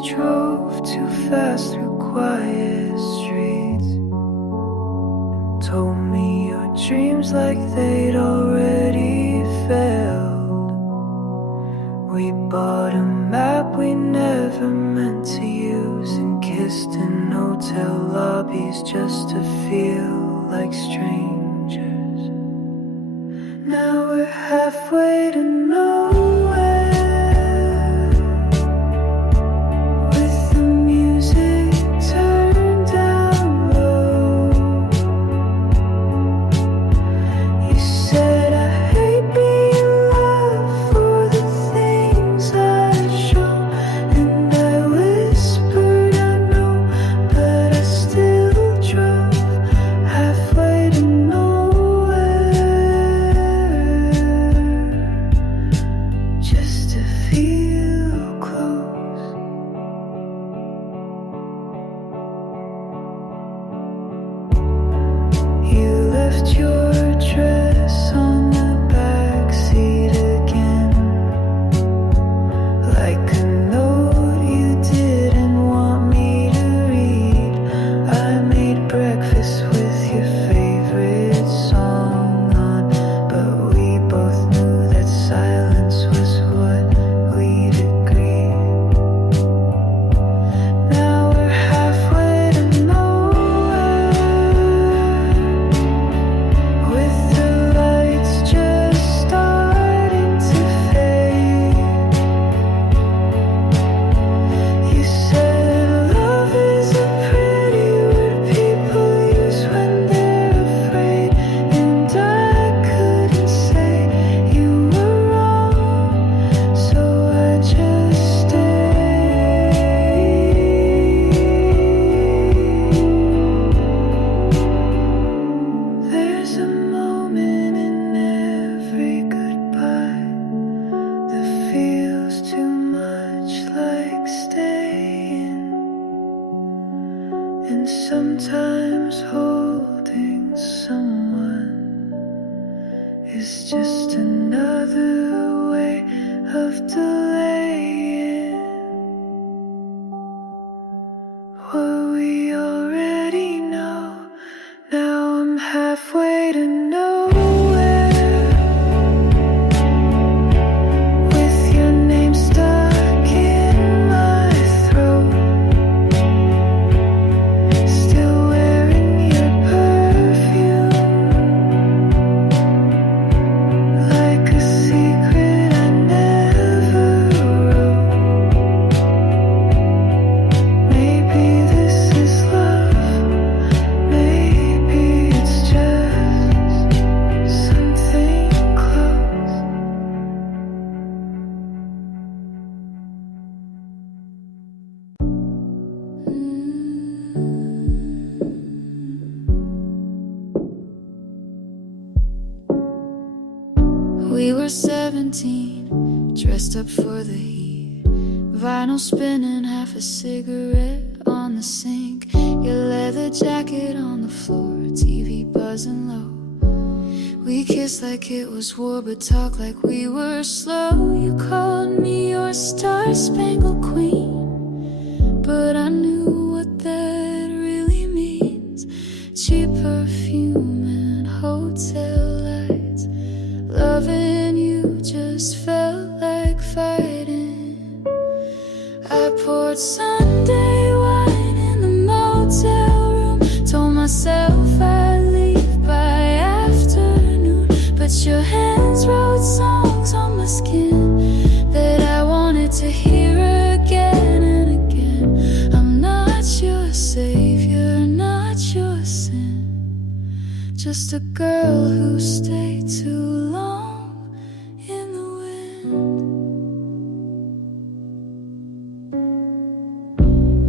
always drove too fast through quiet streets. Told me your dreams like they'd already failed. We bought a map we never meant to use, and kissed in hotel lobbies just to feel like strangers. Now we're halfway to nowhere, with the music turned down low. You said I hate being loved for the things I show, and I whispered I know, but I still drove halfway to nowhere, just to feel close. You left your dress on the backseat again, like a note you didn't want me to read. I made breakfast with your favorite song on, but we both knew that silence was what we'd agreed. Now we're halfway to nowhere, with the lights just starting to fade. You said love is a pretty word people use when they're afraid, and I couldn't say you were wrong, so I just stayed. There's a moment in every goodbye that feels too much like staying, and sometimes holding someone is just another way of delaying what we already know. Now I'm halfway to nowhere, with your name stuck in my throat, still wearing your perfume, like a secret I never wrote. Maybe this is love, maybe it's just something close. We were 17, dressed up for the heat, vinyl spinning, half a cigarette on the sink, your leather jacket on the floor, TV buzzing low. We kissed like it was war, but talked like we were slow. You called me your star-spangled queen, but I knew what that really means. Cheap perfume and hotel lights, loving you just felt like fighting. I poured Sunday wine in the motel room, told myself I'd leave by afternoon, but your hands wrote songs on my skin that I wanted to hear again and again. I'm not your savior, not your sin, just a girl who stayed too long in the wind.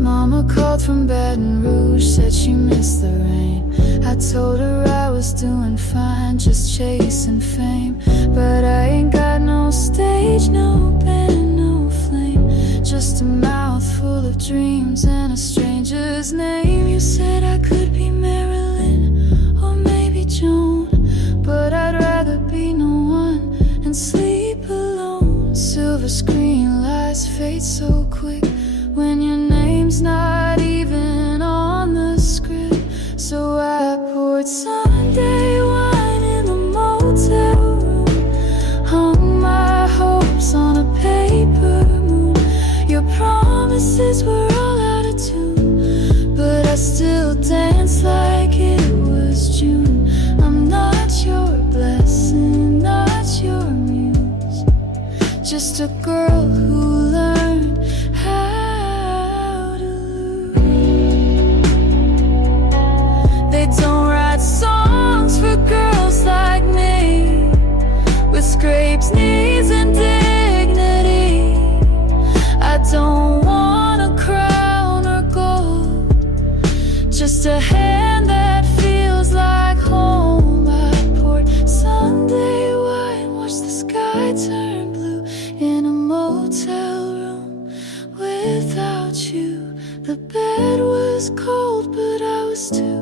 Mama called from Baton Rouge, said she missed the rain. I told her I was doing fine, just chasing fame, but I ain't got no stage, no band, no flame, just a mouthful of dreams and a stranger's name. You said I could be Marilyn or maybe Joan, but I'd rather be no one and sleep alone. Silver screen lights fade so quick when you poured Sunday wine in the motel room, hung my hopes on a paper moon. Your promises were all out of tune, but I still dance like it was June. I'm not your blessing, not your muse, just a girl who learned how to lose. They don't write songs for girls like me, with scrapes, knees, and dignity. I don't want a crown or gold, just a hand that feels like home. I poured Sunday wine, watched the sky turn blue in a motel room without you. The bed was cold, but I was too.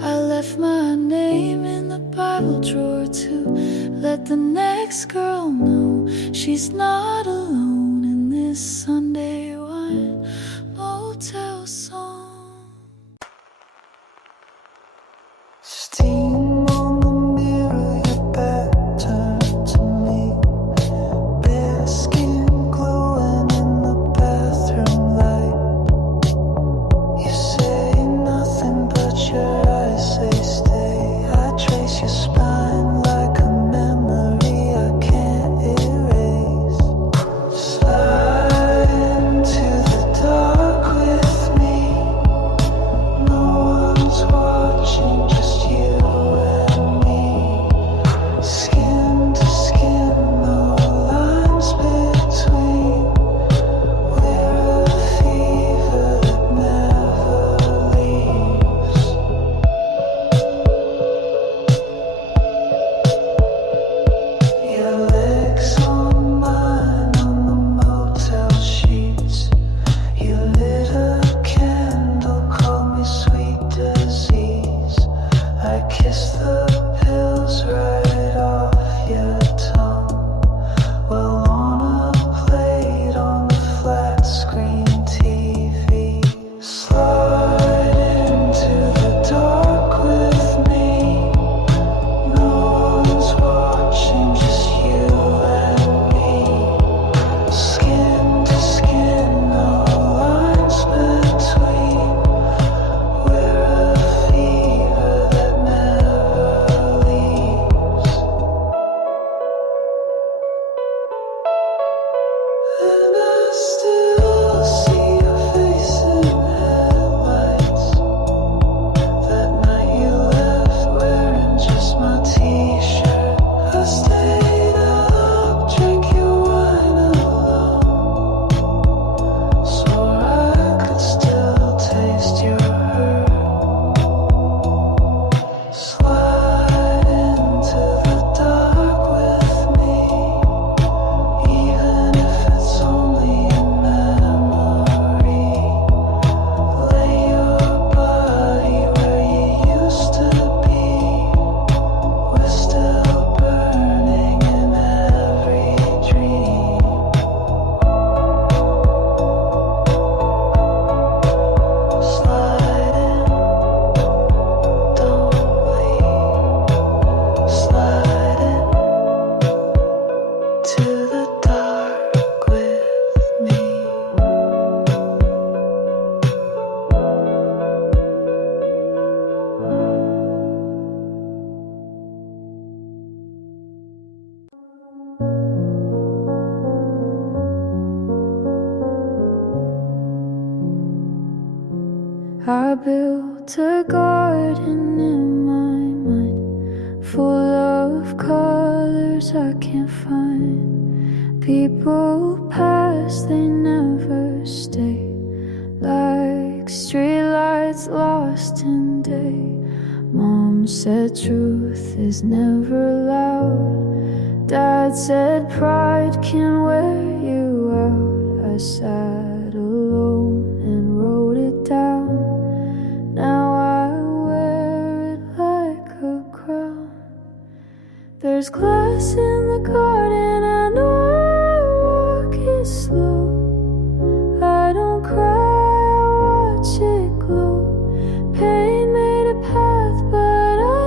I left my name in the Bible drawer to let the next girl know she's not alone in this Sunday wine motel song. Steam on the mirror, your back turned to me. Bare skin glowing in the bathroom light. You say nothing, but your eyes say stay. I trace your spine like a memory I can't erase. Slide into the dark with me. No one's watching, just you and me. Skin to skin, no lines between. We're a fever that never leaves. Your legs on mine on the motel sheets. You lit a candle, called me sweet disease. I kissed the pills right off your tongue, while on a plate on the flat screen TV. Slide into the dark with me. No one's watching, just you and me. Skin to skin, no lines between. We're a fever that never leaves. And I still see your face in headlights. That night you left wearing just my t-shirt. I stayed up, drank your wine alone, swore I could still taste your hurt. Slide into the dark with me, even if it's only a memory. Lay your body where you used to be. We're still burning in every dream. Slide in, don't leave. Slide in to the dark with me. I built a garden in my mind, full of colors I can't find. People pass, they never stay, like streetlights lost in day. Mom said truth is never loud. Dad said pride can wear you out. I sat alone and wrote it down. Now I wear it like a crown. There's glass in the garden, I know I walk it slow. I don't cry, I watch it glow. Pain made a path, but I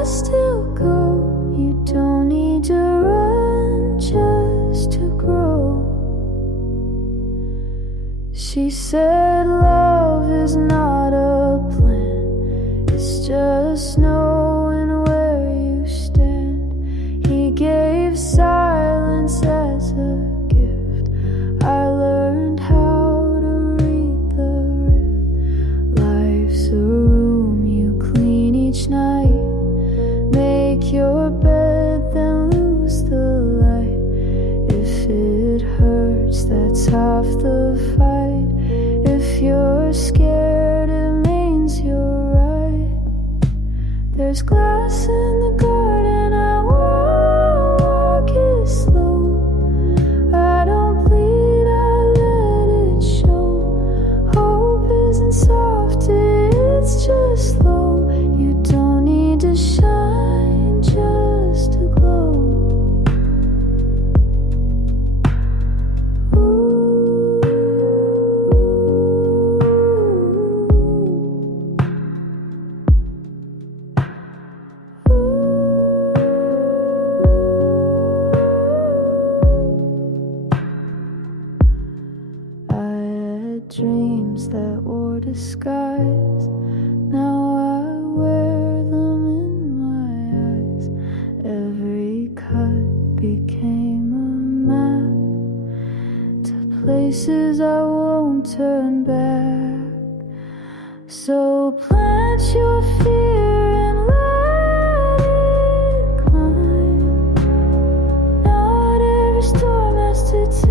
take your bed, then lose the light. If it hurts, that's half the fight. If you're scared, it means you're right. There's glass in the garden, I walk it slow. I don't bleed, I let it show. Hope isn't soft, it's just slow. You don't need to shine just to glow. Dreams that wore disguise, now I wear them in my eyes. Every cut became a map to places I won't turn back. So plant your fear and let it climb. Not every storm has to take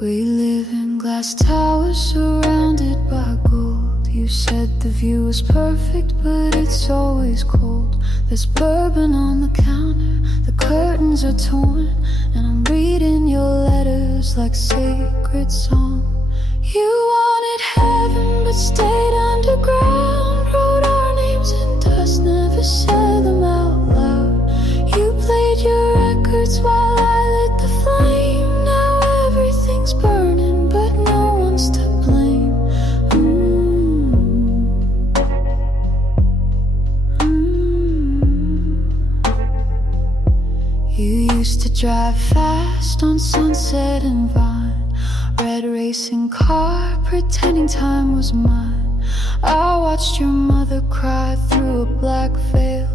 We live in glass towers surrounded by gold. You said the view was perfect, but it's always cold. There's bourbon on the counter, the curtains are torn, and I'm reading your letters like sacred song. You wanted heaven, but stayed underground. Wrote our names in dust, never said them out loud. You played your records while I lit the flame. Now everything's burning, but no one's to blame. You used to drive fast on Sunset and Vine, red racing car, pretending time was mine. I watched your mother cry through a black veil,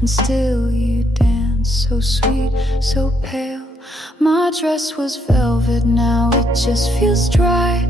and still you danced so sweet, so pale. My dress was velvet, now it just feels dry.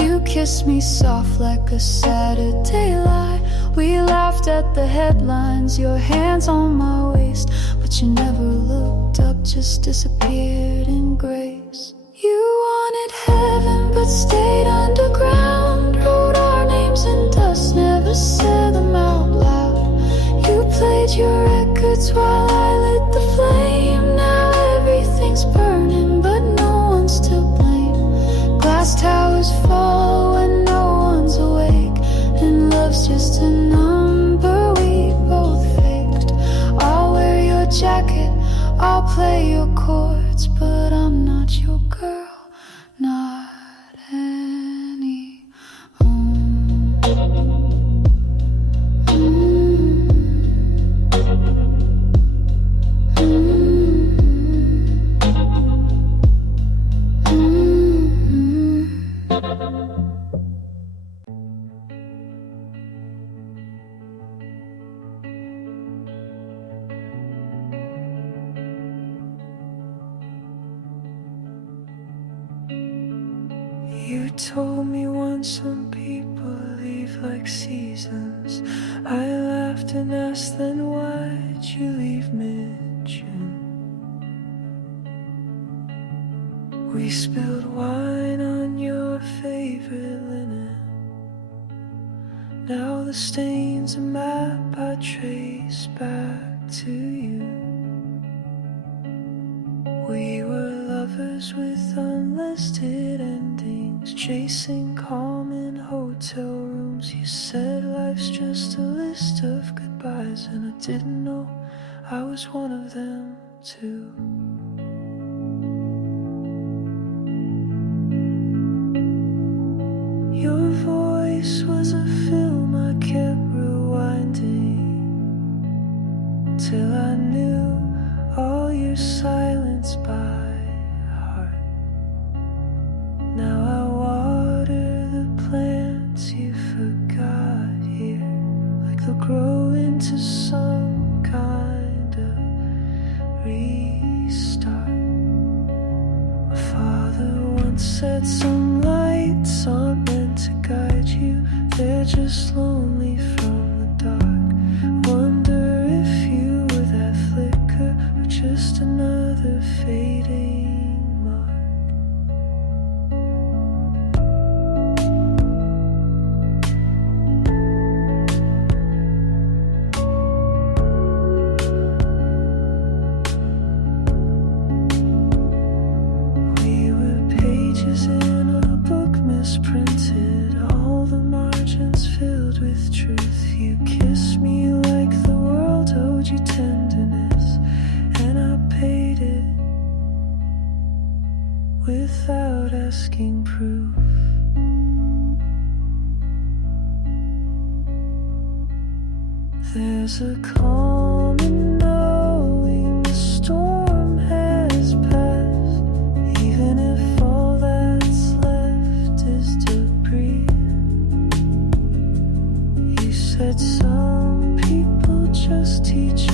You kissed me soft like a Saturday lie. We laughed at the headlines, your hands on my waist, but you never looked up, just disappeared in grace. You wanted heaven, but stayed underground. Wrote our names in dust, never said them out loud. You played your records while I lit the flame. Now everything's burning, but no one's to blame. Glass towers fall when no one's awake, and love's just a number we both faked. I'll wear your jacket, I'll play your chords, but I'm not your girl, not any You told me once some people leave like seasons. I laughed and asked, then why'd you leave mid-June? We spilled wine on your favorite linen. Now the stain's a map I trace back to you. We were lovers with unlisted endings, chasing calm in hotel rooms. You said life's just a list of goodbyes, and I didn't know I was one of them too. Your voice was a film I kept rewinding till I knew all your silence by heart. Now I water the plants you forgot here, like they'll grow into some kind of restart. My father once said some lights aren't meant to guide you, they're just lonely from the dark. Wonder if you were that flicker or just another fading mark. We were pages in a book misprinted, all the margins filled with truth. You kissed me like the world owed you tenderness, and I paid it without asking proof. There's a calm in knowing the storm has passed, even if all that's left is debris. You said some people just teach